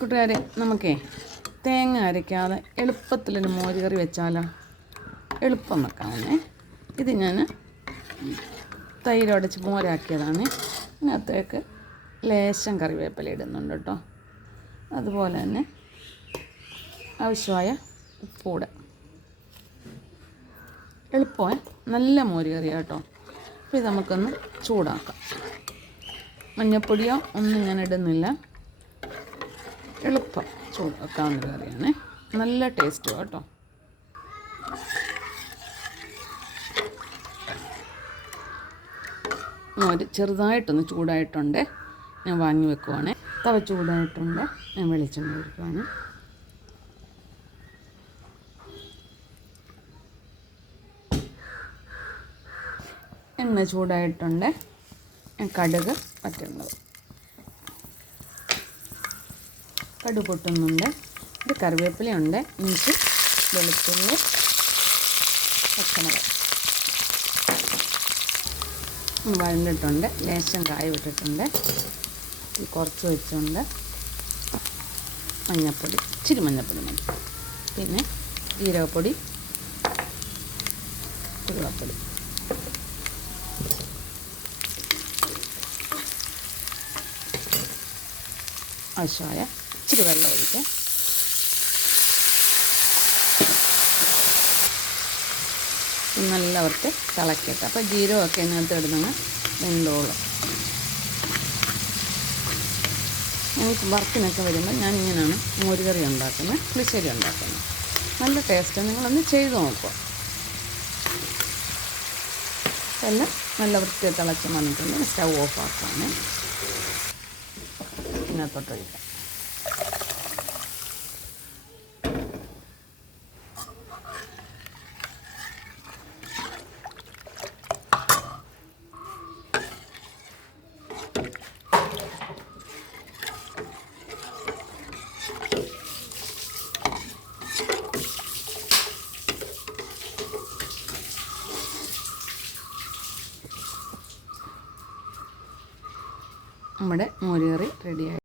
കൂട്ടുകാരെ, നമുക്കേ തേങ്ങ അരയ്ക്കാതെ എളുപ്പത്തിലൊരു മോര് കറി വെച്ചാലോ? എളുപ്പം വെക്കാമെന്നേ. ഇത് ഞാൻ തൈരൊടച്ച് മോരാക്കിയതാണ്. ഇതിനകത്തേക്ക് ലേശം കറിവേപ്പില ഇടുന്നുണ്ട് കേട്ടോ. അതുപോലെ തന്നെ ആവശ്യമായ ഉപ്പൂടെ. എളുപ്പമായി നല്ല മോര് കറിയാണ് കേട്ടോ. അപ്പോൾ ഇത് നമുക്കൊന്ന് ചൂടാക്കാം. മഞ്ഞൾപ്പൊടിയോ ഒന്നും ഞാൻ ഇടുന്നില്ല. എളുപ്പം ചൂടാക്കാവുന്ന കറിയാണ്. നല്ല ടേസ്റ്റും കേട്ടോ. മോര് ചെറുതായിട്ടൊന്ന് ചൂടായിട്ടുണ്ട്. ഞാൻ വാങ്ങി വെക്കുവാണ്. തവ ചൂടായിട്ടുണ്ട്. ഞാൻ വെളിച്ചെണ്ണ ഒഴിക്കുവാണ്. എണ്ണ ചൂടായിട്ടുണ്ട്. കടുക് പറ്റുന്നത് കടുക് പൊട്ടുന്നുണ്ട്. ഇത് കറിവേപ്പിലയുണ്ട്, ഇഞ്ചി, വെളുത്തുള്ളി, പച്ചമുളക് വഴണ്ടിട്ടുണ്ട്. ലേശം കായ ഇട്ടിട്ടുണ്ട്. കുറച്ച് വെച്ചുകൊണ്ട് മഞ്ഞൾപ്പൊടി, ഇച്ചിരി മഞ്ഞൾപ്പൊടി മതി. പിന്നെ ജീരകപ്പൊടി, ഉരുളപ്പൊടി, ആവശ്യമായ ഇച്ചിരി വെള്ളം ഒഴിക്കാം. നല്ലവർക്ക് തിളക്കട്ടെ. അപ്പോൾ ജീരകമൊക്കെ ഇതിനകത്ത് ഇടുന്നങ്ങ് വെന്തോളും. ഞങ്ങൾക്ക് വർക്കിനൊക്കെ വരുമ്പോൾ ഞാനിങ്ങനെയാണ് മോര് കറി ഉണ്ടാക്കുന്നത്, പുളിശ്ശേരി ഉണ്ടാക്കുന്നത്. നല്ല ടേസ്റ്റ്. നിങ്ങളൊന്ന് ചെയ്ത് നോക്കുക. എല്ലാം നല്ല വൃത്തി തിളച്ച് വന്നിട്ടുണ്ട്. സ്റ്റൗ ഓഫ് ആക്കുകയാണ്. ഇതിനകത്തോട്ടൊഴിക്കാം. നമ്മുടെ മോര് കറി റെഡിയായി.